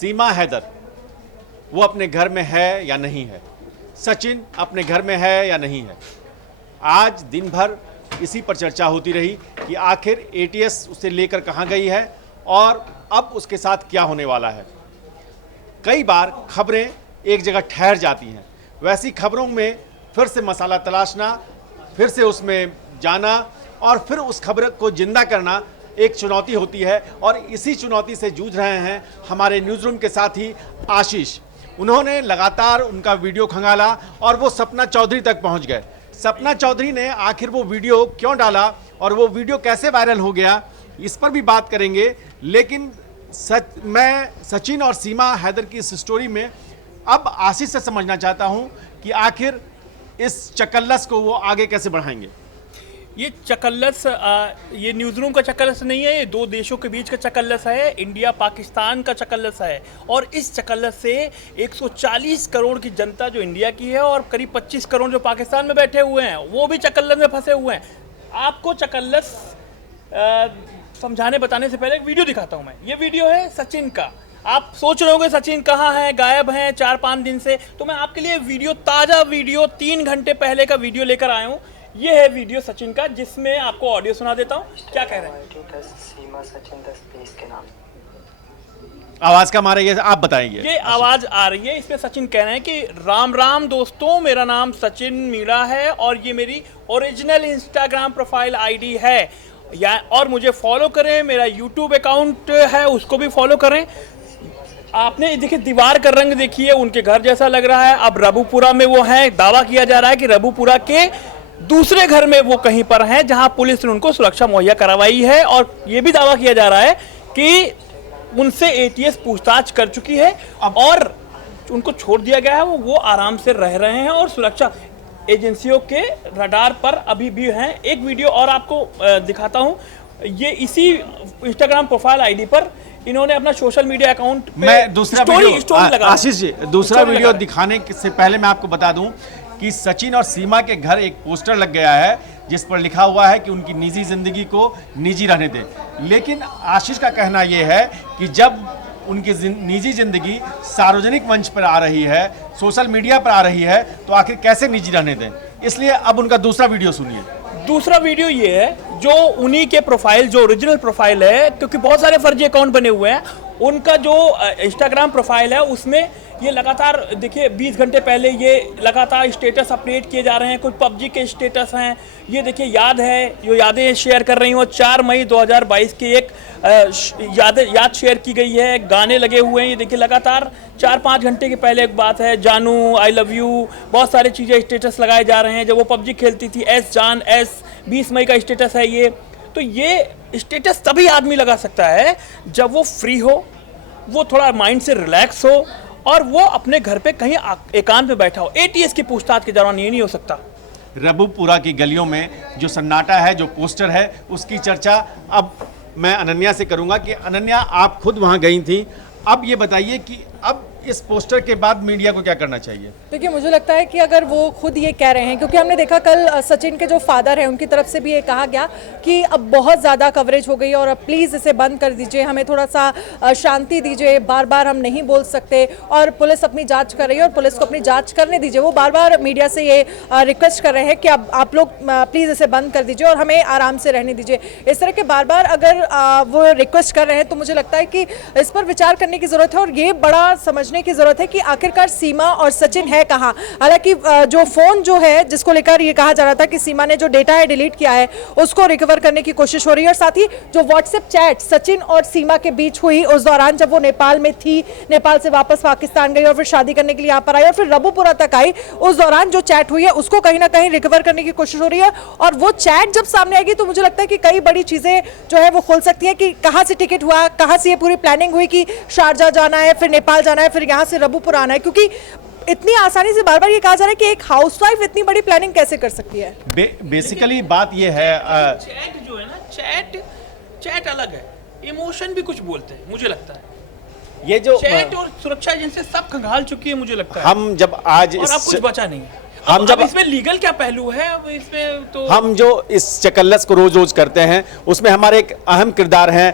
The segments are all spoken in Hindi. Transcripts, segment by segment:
सीमा हैदर वो अपने घर में है या नहीं है, सचिन अपने घर में है या नहीं है। आज दिन भर इसी पर चर्चा होती रही कि आखिर एटीएस उसे लेकर कहां गई है और अब उसके साथ क्या होने वाला है। कई बार खबरें एक जगह ठहर जाती हैं, वैसी खबरों में फिर से मसाला तलाशना, फिर से उसमें जाना और फिर उस खबर को जिंदा करना एक चुनौती होती है। और इसी चुनौती से जूझ रहे हैं हमारे न्यूज़ रूम के साथी आशीष। उन्होंने लगातार उनका वीडियो खंगाला और वो सपना चौधरी तक पहुंच गए। सपना चौधरी ने आखिर वो वीडियो क्यों डाला और वो वीडियो कैसे वायरल हो गया, इस पर भी बात करेंगे। लेकिन मैं सचिन और सीमा हैदर की इस स्टोरी में अब आशीष से समझना चाहता हूं कि आखिर इस चकल्लस को वो आगे कैसे बढ़ाएंगे। ये चकल्लस ये न्यूज़ रूम का चकल्लस नहीं है, ये दो देशों के बीच का चकल्लस है, इंडिया पाकिस्तान का चकल्लस है। और इस चकल्लस से 140 करोड़ की जनता जो इंडिया की है और करीब 25 करोड़ जो पाकिस्तान में बैठे हुए हैं वो भी चकल्लस में फंसे हुए हैं। आपको चकल्लस समझाने बताने से पहले एक वीडियो दिखाता हूँ मैं। ये वीडियो है सचिन का। आप सोच रहे होंगे सचिन कहाँ हैं, गायब हैं 4-5 दिन से। तो मैं आपके लिए वीडियो, ताज़ा वीडियो 3 घंटे पहले का वीडियो लेकर आया हूँ। ये है वीडियो सचिन का, जिसमें आपको ऑडियो सुना देता हूँ। क्या कह रहे हैं? सीमा सचिन 10 20 के नाम। आवाज का मारे, ये आप बताएंगे। ये आवाज आ रही है, इसमें सचिन कह रहे हैं कि राम राम दोस्तों, मेरा नाम सचिन मीणा है और ये मेरी ओरिजिनल इंस्टाग्राम प्रोफाइल आईडी है और मुझे फॉलो करें। मेरा यूट्यूब अकाउंट है, उसको भी फॉलो करें। आपने देखिए दीवार का रंग देखिए, उनके घर जैसा लग रहा है। अब रबुपुरा में वो हैं, दावा किया जा रहा है कि रबुपुरा के दूसरे घर में वो कहीं पर हैं जहां पुलिस ने उनको सुरक्षा मुहैया करवाई है। और ये भी दावा किया जा रहा है कि उनसे एटीएस पूछताछ कर चुकी है और उनको छोड़ दिया गया है। वो आराम से रह रहे हैं और सुरक्षा एजेंसियों के रडार पर अभी भी हैं। एक वीडियो और आपको दिखाता हूं। ये इसी इंस्टाग्राम प्रोफाइल आईडी पर इन्होंने अपना सोशल मीडिया अकाउंट पे मैं दूसरा वीडियो आशीष जी, दूसरा वीडियो दिखाने से पहले मैं आपको बता दूं कि सचिन और सीमा के घर एक पोस्टर लग गया है जिस पर लिखा हुआ है कि उनकी निजी जिंदगी को निजी रहने दें। लेकिन आशीष का कहना यह है कि जब उनकी निजी जिंदगी सार्वजनिक मंच पर आ रही है, सोशल मीडिया पर आ रही है, तो आखिर कैसे निजी रहने दें। इसलिए अब उनका दूसरा वीडियो सुनिए। दूसरा वीडियो ये है जो उन्हीं के प्रोफाइल, जो ओरिजिनल प्रोफाइल है, क्योंकि बहुत सारे फर्जी अकाउंट बने हुए हैं। उनका जो इंस्टाग्राम प्रोफाइल है उसमें ये लगातार देखिए 20 घंटे पहले ये लगातार स्टेटस अपडेट किए जा रहे हैं। कुछ पबजी के स्टेटस हैं, ये देखिए याद है, जो यादें शेयर कर रही हूँ। 4 मई 2022 की एक याद शेयर की गई है, गाने लगे हुए हैं। ये देखिए लगातार 4-5 घंटे के पहले एक बात है, जानू, आई लव यू, बहुत सारी चीज़ें स्टेटस लगाए जा रहे हैं। जब वो पबजी खेलती थी, जान 20 मई का स्टेटस है ये। तो ये स्टेटस तभी आदमी लगा सकता है जब वो फ्री हो, वो थोड़ा माइंड से रिलैक्स हो और वो अपने घर पे कहीं एकांत में बैठा हो। एटीएस की पूछताछ के दौरान ये नहीं हो सकता। रबुपुरा की गलियों में जो सन्नाटा है, जो पोस्टर है, उसकी चर्चा अब मैं अनन्या से करूंगा कि अनन्या, आप खुद वहां गई थी। अब ये बताइए कि अब इस पोस्टर के बाद मीडिया को क्या करना चाहिए। देखिए, मुझे लगता है कि अगर वो खुद ये कह रहे हैं, क्योंकि हमने देखा कल सचिन के जो फादर हैं उनकी तरफ से भी ये कहा गया कि अब बहुत ज़्यादा कवरेज हो गई और अब प्लीज़ इसे बंद कर दीजिए, हमें थोड़ा सा शांति दीजिए, बार बार हम नहीं बोल सकते और पुलिस अपनी जांच कर रही है और पुलिस को अपनी जांच करने दीजिए। वो बार बार मीडिया से ये रिक्वेस्ट कर रहे हैं कि अब आप लोग प्लीज़ इसे बंद कर दीजिए और हमें आराम से रहने दीजिए। इस तरह के बार बार अगर वो रिक्वेस्ट कर रहे हैं तो मुझे लगता है कि इस पर विचार करने की ज़रूरत है और ये बड़ा समझने की ज़रूरत है कि आखिरकार सीमा और सचिन है कहाँ। हालांकि जो फोन जो है जिसको लेकर ये कहा जा रहा था कि सीमा ने जो डेटा है डिलीट किया है उसको रिकवर करने की कोशिश हो रही है और साथ ही जो व्हाट्सएप चैट सचिन और सीमा के बीच हुई उस दौरान जब वो नेपाल में थी, नेपाल से वापस पाकिस्तान गई और फिर शादी करने के लिए यहाँ पर आई और फिर रबुपुरा तक आई, उस दौरान जो चैट हुई है उसको कहीं ना कहीं रिकवर करने की कोशिश हो रही है। और वो चैट जब सामने आएगी तो मुझे लगता है कि कई बड़ी चीजें जो है वो खुल सकती है कि कहाँ से टिकट हुआ, कहाँ से ये पूरी प्लानिंग हुई कि शारजा जाना है, फिर नेपाल जाना है, फिर यहाँ से रबुपुरा आना है। क्योंकि इतनी आसानी से बार बार ये कहा जा रहा है कि एक हाउसवाइफ इतनी बड़ी प्लानिंग कैसे कर सकती है। बेसिकली बात ये है, चैट जो है ना, चैट अलग है, इमोशन भी कुछ बोलते हैं मुझे लगता है। ये जो चैट और सुरक्षा एजेंसी सब खंगाल चुकी है मुझे लगता है। हम जब आज और अब कुछ बचा नहीं है। हम जब इसमें लीगल क्या पहलू है, अब इसमें तो हम जो इस चकल्लस को रोज रोज करते हैं उसमें हमारे एक अहम किरदार हैं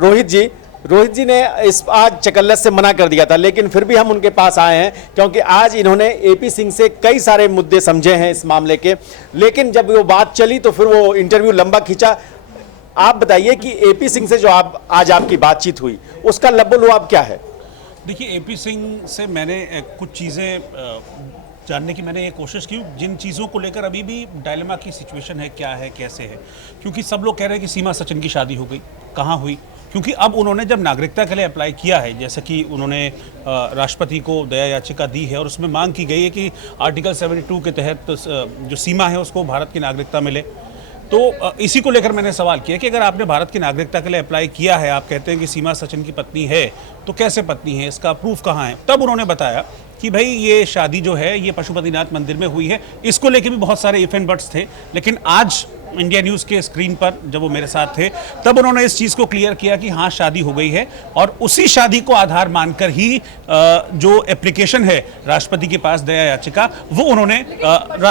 रोहित जी। रोहित जी ने इस आज चकल्लस से मना कर दिया था, लेकिन फिर भी हम उनके पास आए हैं क्योंकि आज इन्होंने एपी सिंह से कई सारे मुद्दे समझे हैं इस मामले के। लेकिन जब वो बात चली तो फिर वो इंटरव्यू लंबा खींचा। आप बताइए कि एपी सिंह से जो आज आपकी बातचीत हुई उसका लब्बो-लुआब क्या है? देखिए, एपी सिंह से मैंने कुछ चीज़ें जानने की मैंने ये कोशिश की, जिन चीज़ों को लेकर अभी भी डायलेमा की सिचुएशन है, क्या है, कैसे है। क्योंकि सब लोग कह रहे हैं कि सीमा सचिन की शादी हो गई, कहाँ हुई? क्योंकि अब उन्होंने जब नागरिकता के लिए अप्लाई किया है, जैसे कि उन्होंने राष्ट्रपति को दया याचिका दी है और उसमें मांग की गई है कि आर्टिकल 72 के तहत जो सीमा है उसको भारत की नागरिकता मिले। तो इसी को लेकर मैंने सवाल किया कि अगर आपने भारत की नागरिकता के लिए अप्लाई किया है, आप कहते हैं कि सीमा सचिन की पत्नी है, तो कैसे पत्नी है, इसका प्रूफ कहाँ है? तब उन्होंने बताया कि भाई ये शादी जो है ये पशुपतिनाथ मंदिर में हुई है। इसको लेके भी बहुत सारे इफ एंड बट्स थे, लेकिन आज इंडिया न्यूज़ के स्क्रीन पर जब वो मेरे साथ थे तब उन्होंने इस चीज़ को क्लियर किया कि हाँ शादी हो गई है, और उसी शादी को आधार मानकर ही जो एप्लीकेशन है राष्ट्रपति के पास दया याचिका वो उन्होंने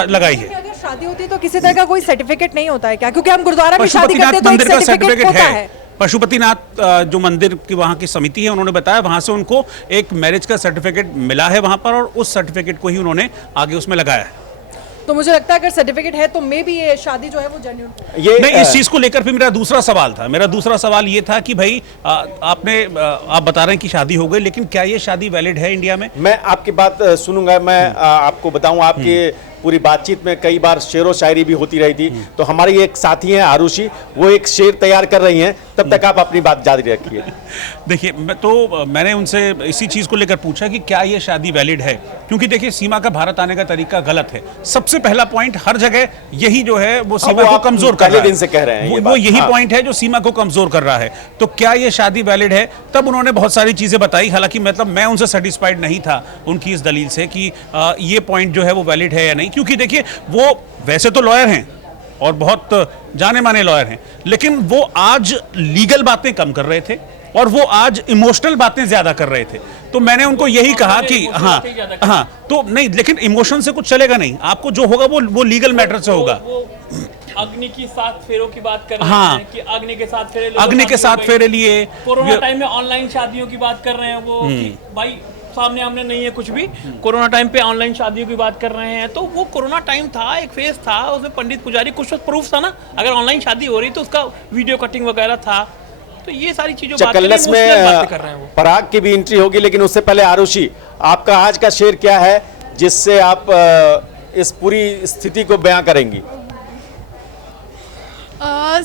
लगाई है। अगर शादी होती है तो किसी तरह का कोई सर्टिफिकेट नहीं होता है क्या? क्योंकि हम गुरुद्वारा में शादी करते हैं तो एक सर्टिफिकेट होता है। पशुपतिनाथ जो मंदिर की वहाँ की समिति है, उन्होंने बताया वहाँ से उनको एक मैरिज का सर्टिफिकेट मिला है वहाँ पर, और उस सर्टिफिकेट को ही उन्होंने आगे उसमें लगाया है। तो मुझे लगता है अगर सर्टिफिकेट है तो मे भी ये शादी जो है वो जेन्युइन। ये नहीं, इस चीज को लेकर फिर मेरा दूसरा सवाल था। मेरा दूसरा सवाल ये था कि भाई आप बता रहे हैं कि शादी हो गई, लेकिन क्या ये शादी वैलिड है इंडिया में? मैं आपकी बात सुनूंगा। मैं आपको बताऊं, आपकी पूरी बातचीत में कई बार शेरो शायरी भी होती रही थी। तो हमारी एक साथी हैं आरुषि, वो एक शेर तैयार कर रही हैं, तब तक आप अपनी बात जारी रखिए। देखिए, मैंने उनसे इसी चीज़ को लेकर पूछा कि क्या ये शादी वैलिड है, क्योंकि देखिए सीमा का भारत आने का तरीका गलत है। सबसे पहला पॉइंट हर जगह यही जो है वो सीमा को कमजोर कर रहा है। दिन से कह रहे हैं वो यही पॉइंट है जो सीमा को कमजोर कर रहा है। तो क्या ये शादी वैलिड है? तब उन्होंने बहुत सारी चीज़ें बताई, हालांकि मतलब मैं उनसे सेटिस्फाइड नहीं था उनकी इस दलील से कि ये पॉइंट जो है वो वैलिड है या नहीं। क्योंकि देखिए वो वैसे तो लॉयर हैं और बहुत जाने माने लॉयर हैं, लेकिन वो आज लीगल बातें कम कर रहे थे और वो आज इमोशनल बातें ज्यादा कर रहे थे। तो मैंने उनको यही कहा कि हाँ तो नहीं, लेकिन इमोशन से कुछ चलेगा नहीं, आपको जो होगा वो लीगल मैटर से होगा। अग्नि की 7 फेरों की बात कर रहे हाँ, हैं कि अग्नि के 7 फेरे, अग्नि के 7 फेरे लिए। कोरोना टाइम में ऑनलाइन शादियों की बात कर रहे हैं वो कि भाई सामने आमने नहीं है कुछ भी, कोरोना टाइम पे ऑनलाइन शादियों की बात कर रहे हैं। तो वो कोरोना टाइम था, एक फेज था, उसमें पंडित पुजारी कुछ प्रूफ था ना, अगर ऑनलाइन शादी हो रही तो उसका वीडियो कटिंग वगैरह था। तो ये सारी चीजों चकल्लस में कर रहे हैं वो। पराग की भी एंट्री होगी, लेकिन उससे पहले आरुषि, आपका आज का शेर क्या है जिससे आप इस पूरी स्थिति को बयां करेंगी?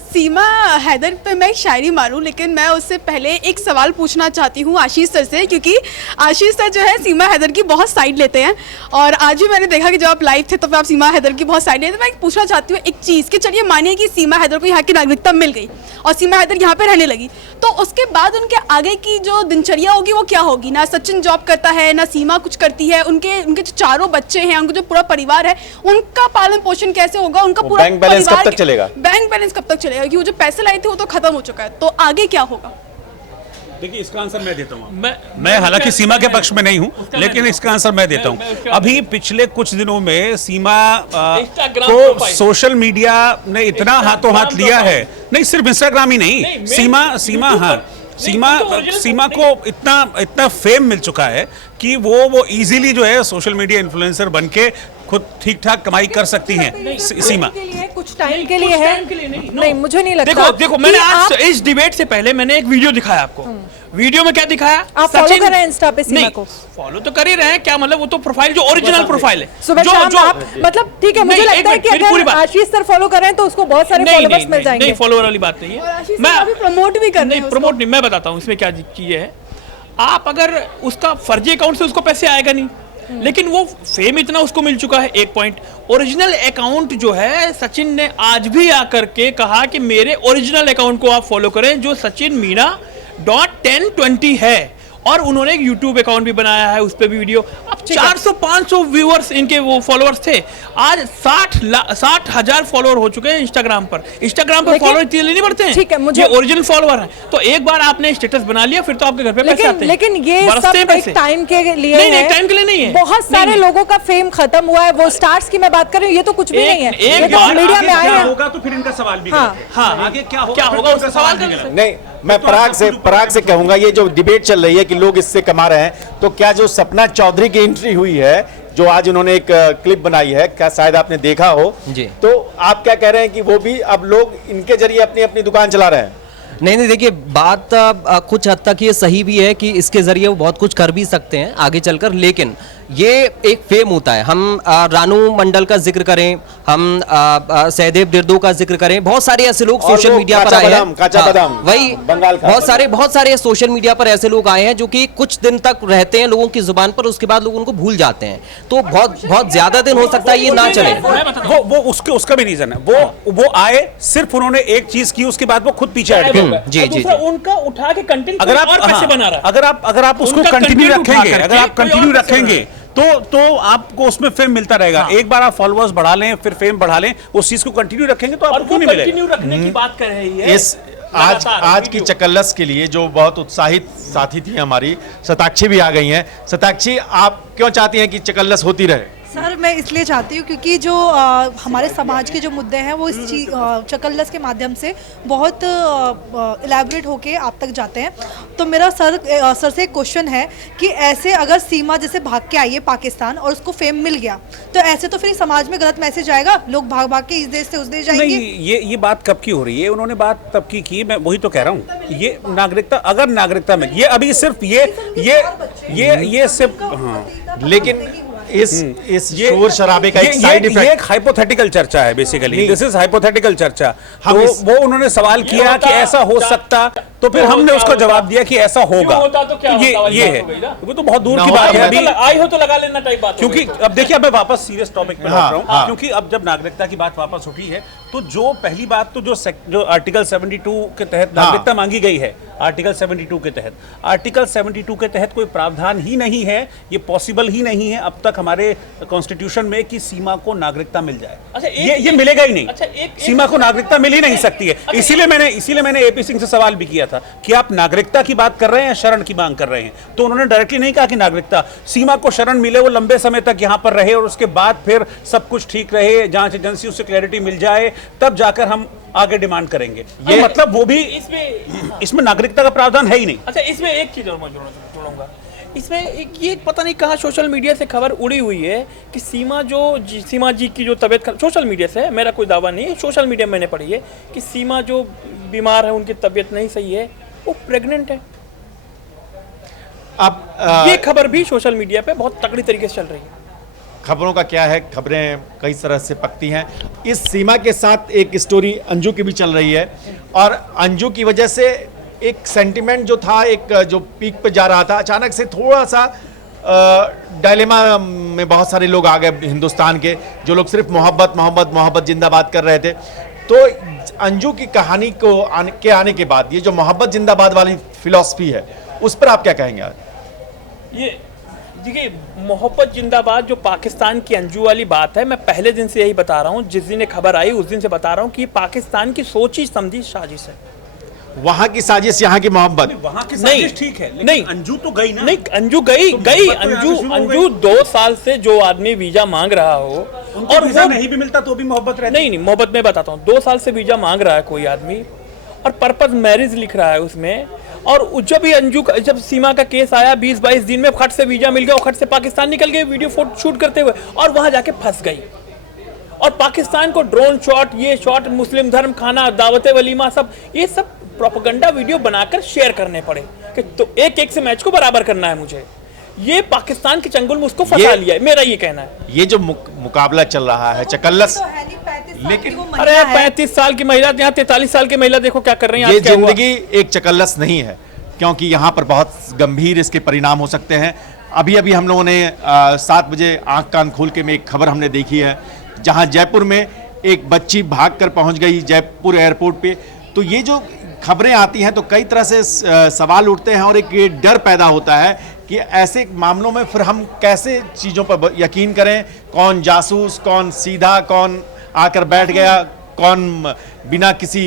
सीमा हैदर पे मैं एक शायरी मारूं, लेकिन मैं उससे पहले एक सवाल पूछना चाहती हूं आशीष सर से, क्योंकि आशीष सर जो है सीमा हैदर की बहुत साइड लेते हैं, और आज भी मैंने देखा कि जब आप लाइव थे तो फिर आप सीमा हैदर की बहुत साइड लेते हैं। मैं पूछना चाहती हूँ एक चीज़ कि चलिए मानिए कि सीमा हैदर को यहाँ की नागरिकता मिल गई और सीमा हैदर यहाँ पे रहने लगी, तो उसके बाद उनके आगे की जो दिनचर्या होगी वो क्या होगी? ना सचिन जॉब करता है, ना सीमा कुछ करती है, उनके जो 4 बच्चे हैं, उनका जो पूरा परिवार है, उनका पालन पोषण कैसे होगा? उनका पूरा बैंक बैलेंस कब तक चलेगा? बैंक बैलेंस कब तक चलेगा? कि वो जो पैसे लाए थे वो तो खत्म हो चुका है, तो आगे क्या होगा? देखिए, इसका आंसर मैं देता हूँ। मैं हालांकि सीमा के पक्ष में नहीं हूँ, लेकिन इसका आंसर मैं देता हूँ। अभी पिछले कुछ दिनों में सीमा को सोशल मीडिया ने इतना हाथों हाथ लिया है, नहीं सिर्फ इंस्टाग्राम ही नहीं, सीमा को इतना फेम मिल चुका है कि वो इजीली जो है सोशल मीडिया इन्फ्लुएंसर बनके खुद ठीक ठाक कमाई कर सकती हैं। सीमा कुछ टाइम के लिए है, नहीं मुझे नहीं लगता। देखो मैंने आज इस डिबेट से पहले मैंने एक वीडियो दिखाया आपको। वीडियो में क्या दिखाया? आप फॉलो कर रहे हैं इंस्टा पे सीमा को? फॉलो तो कर ही रहे हैं, क्या मतलब वो तो प्रोफाइल जो ओरिजिनल प्रोफाइल है सुबह शाम आप मतलब ठीक है, मुझे लगता है कि अगर आशीष सर फॉलो कर रहे हैं तो उसको बहुत सारे फॉलोअर्स मिल जाएंगे। नहीं, फॉलोअर वाली बात नहीं है, मैं अभी प्रमोट भी कर रहे हैं। प्रमोट नहीं, मैं बताता हूँ इसमें क्या चीजें है। आप अगर उसका फर्जी अकाउंट से उसको पैसे आएगा नहीं, लेकिन वो फेम इतना उसको मिल चुका है। एक पॉइंट, ओरिजिनल अकाउंट जो है सचिन ने आज भी आकर के कहा कि मेरे ओरिजिनल अकाउंट को आप फॉलो करें जो सचिन मीणा .1020 है, और उन्होंने एक यूट्यूब अकाउंट भी बनाया है, उस पर भी वीडियो। अब 400-500 व्यूअर्स इनके वो फॉलोअर्स थे, आज 60,000 फॉलोअर हो चुके हैं इंस्टाग्राम पर। इंस्टाग्राम पर फॉलोअर इतने नहीं बढ़ते हैं, ठीक है, मुझे ओरिजिनल फॉलोअर हैं। तो एक बार आपने स्टेटस बना लिया, फिर तो आपके घर पे पैसे आते हैं। लेकिन ये सब एक टाइम के लिए नहीं, टाइम के लिए नहीं है। बहुत सारे लोगों का फेम खत्म हुआ है, वो स्टार्स की मैं बात कर रही हूँ, ये तो कुछ भी नहीं है। एक मीडिया में आए हैं, होगा तो फिर इनका सवाल भी हाँ, आगे क्या होगा उसका सवाल नहीं, मैं पराग से कहूंगा, ये जो डिबेट चल रही है कि लोग इससे कमा रहे हैं, तो क्या जो सपना चौधरी की एंट्री हुई है, जो आज उन्होंने एक क्लिप बनाई है, क्या शायद आपने देखा हो जी, तो आप क्या कह रहे हैं कि वो भी अब लोग इनके जरिए अपनी अपनी दुकान चला रहे हैं? नहीं देखिए, बात कुछ हद तक ये सही भी है कि इसके ज़रिए वो बहुत कुछ कर भी सकते हैं आगे चलकर, लेकिन ये एक फेम होता है। हम रानू मंडल का जिक्र करें, हम सहदेव दिर्दो का जिक्र करें, बहुत सारे ऐसे लोग सोशल मीडिया पर आए हैं, काचा बादाम वही बंगाल का, बहुत सारे सोशल मीडिया पर ऐसे लोग आए हैं जो कि कुछ दिन तक रहते हैं लोगों की जुबान पर, उसके बाद लोग उनको भूल जाते हैं। तो बहुत ज्यादा दिन हो सकता है ये ना चले। वो उसका भी रीजन है, वो आए, सिर्फ उन्होंने एक चीज की, उसके बाद वो खुद पीछे हट गए। जी जी, उनका उठा के कंटेंट अगर आप और पैसे बना रहा है। अगर आप उसको उनका कंटिन्यू content उठा रखेंगे, करके अगर आप कोई और कंटिन्यू पैसे रखेंगे तो आपको उसमें फेम मिलता रहेगा। एक बार आप फॉलोअर्स बढ़ा लें, फिर फेम बढ़ा लें, उस चीज को कंटिन्यू रखेंगे तो और आपको वो क्यों नहीं मिलेगा? कंटिन्यू रखने की बात कर रही है। इस आज की चकल्लस के लिए जो बहुत उत्साहित साथी थी हमारी, शताक्षी भी आ गई हैं। शताक्षी, आप क्यों चाहती हैं कि चकल्लस होती रहे? सर, मैं इसलिए चाहती हूँ क्योंकि जो हमारे समाज के जो मुद्दे हैं वो इस चकल्लस के माध्यम से बहुत इलेबोरेट होके आप तक जाते हैं। तो मेरा सर से एक क्वेश्चन है कि ऐसे अगर सीमा जैसे भाग के आई है पाकिस्तान और उसको फेम मिल गया, तो ऐसे तो फिर समाज में गलत मैसेज आएगा, लोग भाग भाग के इस देश से उस देश जाएंगे। नहीं, ये बात कब की हो रही है? उन्होंने बात तब की, मैं वही तो कह रहा हूँ। ये नागरिकता, अगर नागरिकता में ये अभी सिर्फ ये सिर्फ, हाँ, लेकिन इस शोर शराबे का एक साइड इफेक्ट, ये एक हाइपोथेटिकल चर्चा है बेसिकली, दिस इज हाइपोथेटिकल चर्चा। तो वो उन्होंने सवाल किया कि ऐसा हो सकता, तो फिर हमने उसका जवाब दिया कि ऐसा होगा। तो क्या ये है, वो तो बहुत दूर की बात है अभी, आई हो तो लगा लेना टाइप बात। क्योंकि अब देखिए, अब मैं वापस सीरियस टॉपिक पे लौट रहा हूँ, हाँ। क्योंकि अब जब नागरिकता की बात वापस उठी है, तो जो पहली बात तो जो आर्टिकल 72 के तहत नागरिकता मांगी गई है, आर्टिकल 72 के तहत, आर्टिकल 72 के तहत कोई प्रावधान ही नहीं है, ये पॉसिबल ही नहीं है अब तक हमारे कॉन्स्टिट्यूशन में कि सीमा को नागरिकता मिल जाए। अच्छा, ये मिलेगा ही नहीं। अच्छा, सीमा को नागरिकता मिल ही नहीं सकती है। इसीलिए मैंने एपी सिंह से सवाल भी किया था कि आप नागरिकता की बात कर रहे हैं या शरण की मांग कर रहे हैं? तो उन्होंने डायरेक्टली नहीं कहा कि नागरिकता, सीमा को शरण मिले, वो लंबे समय तक यहां पर रहे और उसके बाद फिर सब कुछ ठीक रहे, जांच एजेंसी उससे क्लैरिटी मिल जाए, तब जाकर हम आगे डिमांड करेंगे। ये मतलब वो भी इसमें नागरिकता का प्रावधान है ही नहीं। अच्छा, इसमें एक चीज और मैं जोड़ूंगा, इसमें ये पता नहीं कहाँ सोशल मीडिया से खबर उड़ी हुई है कि सीमा जी की जो तबीयत, सोशल मीडिया से, मेरा कोई दावा नहीं है, सोशल मीडिया में मैंने पढ़ी है कि सीमा जो बीमार है, उनकी तबीयत नहीं सही है, वो प्रेग्नेंट है। अब ये खबर भी सोशल मीडिया पे बहुत तगड़ी तरीके से चल रही है। खबरों का क्या है, खबरें कई तरह से पकती हैं। इस सीमा के साथ एक स्टोरी अंजू की भी चल रही है, और अंजू की वजह से एक सेंटिमेंट जो था, एक जो पीक पे जा रहा था, अचानक से थोड़ा सा डायलेमा में बहुत सारे लोग आ गए हिंदुस्तान के, जो लोग सिर्फ मोहब्बत मोहब्बत मोहब्बत जिंदाबाद कर रहे थे। तो अंजू की कहानी को आने के बाद ये जो मोहब्बत जिंदाबाद वाली फिलॉसफी है, उस पर आप क्या कहेंगे? ये देखिए, मोहब्बत जिंदाबाद जो पाकिस्तान की अंजू वाली बात है, मैं पहले दिन से यही बता रहा हूँ, जिस दिन ये खबर आई उस दिन से बता रहा हूँ कि पाकिस्तान की सोची समझी साजिश है। वहां की साजिश, यहाँ की मोहब्बत। वहां की साजिश ठीक है, लेकिन नहीं, अंजू तो गई ना। नहीं, अंजू गई अंजू 2 साल से जो आदमी वीजा मांग रहा हो और वीजा नहीं भी मिलता तो भी मोहब्बत रहती। नहीं, मोहब्बत में बताता हूँ, 2 साल से वीजा मांग रहा है कोई आदमी और पर्पज मैरिज लिख रहा है उसमें, और जब सीमा का केस आया 20-22 दिन में खट से वीजा मिल गया और खट से पाकिस्तान निकल गए वीडियो फोटो शूट करते हुए, और वहां जाके फंस गई। और पाकिस्तान को ड्रोन शॉट, ये शॉट, मुस्लिम धर्म खाना, दावते वलीमा, सब ये सब प्रोपेगेंडा वीडियो बनाकर शेयर करने पड़े कि तो एक से मैच को बराबर करना है मुझे। ये पाकिस्तान के चंगुल में उसको फंसा लिया है, मेरा ये कहना है। ये जो मुकाबला चल रहा है चकल्लस, लेकिन अरे 35 साल की महिला, यहाँ 43 साल की महिला देखो क्या कर रही है। ये जिंदगी एक चकल्लस नहीं है, क्योंकि यहाँ पर बहुत गंभीर इसके परिणाम हो सकते हैं। अभी हम लोगों ने 7 बजे आंख कान खोल के में एक खबर हमने देखी है, जहाँ जयपुर में एक बच्ची भागकर पहुँच गई जयपुर एयरपोर्ट पे। तो ये जो खबरें आती हैं तो कई तरह से सवाल उठते हैं, और एक ये डर पैदा होता है कि ऐसे मामलों में फिर हम कैसे चीज़ों पर यकीन करें, कौन जासूस, कौन सीधा, कौन आकर बैठ गया, कौन बिना किसी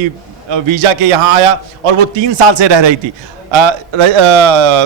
वीज़ा के यहाँ आया, और वो 3 साल से रह रही थी।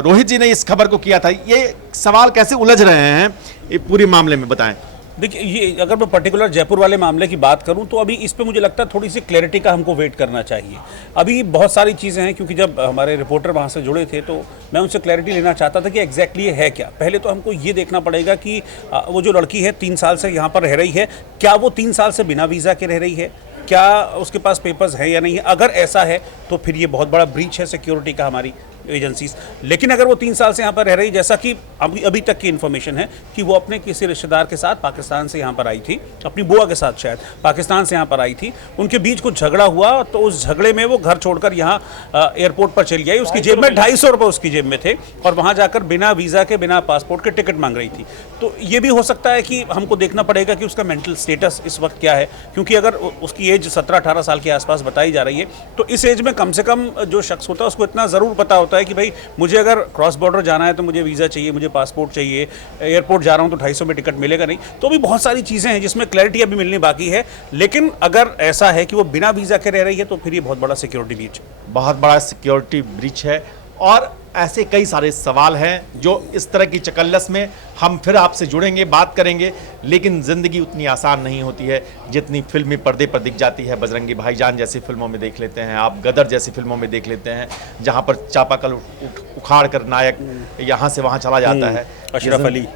रोहित जी ने इस खबर को किया था, ये सवाल कैसे उलझ रहे हैं ये पूरे मामले में बताएं। देखिए, ये अगर मैं पर्टिकुलर जयपुर वाले मामले की बात करूं तो अभी इस पे मुझे लगता है थोड़ी सी क्लैरिटी का हमको वेट करना चाहिए। अभी बहुत सारी चीज़ें हैं, क्योंकि जब हमारे रिपोर्टर वहां से जुड़े थे तो मैं उनसे क्लैरिटी लेना चाहता था कि एग्जैक्टली ये है क्या। पहले तो हमको ये देखना पड़ेगा कि वो जो लड़की है 3 साल से यहाँ पर रह रही है, क्या वो 3 साल से बिना वीज़ा के रह रही है, क्या उसके पास पेपर्स हैं या नहीं है। अगर ऐसा है तो फिर ये बहुत बड़ा ब्रीच है सिक्योरिटी का हमारी एजेंसीज। लेकिन अगर वो 3 साल से यहाँ पर रह रही, जैसा कि अभी तक की इन्फॉर्मेशन है कि वो अपने किसी रिश्तेदार के साथ पाकिस्तान से यहाँ पर आई थी, अपनी बुआ के साथ शायद पाकिस्तान से यहाँ पर आई थी, उनके बीच कुछ झगड़ा हुआ तो उस झगड़े में वो घर छोड़कर यहाँ एयरपोर्ट पर चली आई। उसकी जेब में 250 रुपये उसकी जेब में थे और वहाँ जाकर बिना वीज़ा के बिना पासपोर्ट के टिकट मांग रही थी। तो ये भी हो सकता है कि हमको देखना पड़ेगा कि उसका मेंटल स्टेटस इस वक्त क्या है, क्योंकि अगर उसकी एज 17-18 साल के आसपास बताई जा रही है तो इस एज में कम से कम जो शख्स होता है उसको इतना ज़रूर पता होता है कि भाई मुझे अगर क्रॉस बॉर्डर जाना है तो मुझे वीज़ा चाहिए, मुझे पासपोर्ट चाहिए, एयरपोर्ट जा रहा हूँ तो 250 में टिकट मिलेगा नहीं। तो भी बहुत सारी चीज़ें हैं जिसमें क्लैरिटी अभी मिलनी बाकी है। लेकिन अगर ऐसा है कि वो बिना वीज़ा के रह रही है तो फिर ये बहुत बड़ा सिक्योरिटी ब्रीच है। बहुत बड़ा सिक्योरिटी ब्रीच है और ऐसे कई सारे सवाल हैं जो इस तरह की चकल्लस में हम फिर आपसे जुड़ेंगे, बात करेंगे। लेकिन ज़िंदगी उतनी आसान नहीं होती है जितनी फिल्मी पर्दे पर दिख जाती है। बजरंगी भाईजान जैसी फिल्मों में देख लेते हैं आप, गदर जैसी फिल्मों में देख लेते हैं, जहां पर चापाकल उखाड़ कर नायक यहां से वहां चला जाता है। अशरफ अली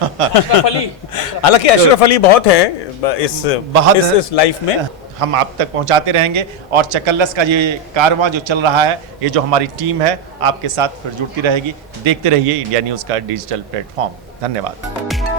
हालांकि अशरफ अली बहुत है इस लाइफ में। हम आप तक पहुंचाते रहेंगे और चकल्लस का ये कारवां जो चल रहा है, ये जो हमारी टीम है आपके साथ फिर जुड़ती रहेगी। देखते रहिए इंडिया न्यूज़ का डिजिटल प्लेटफॉर्म। धन्यवाद।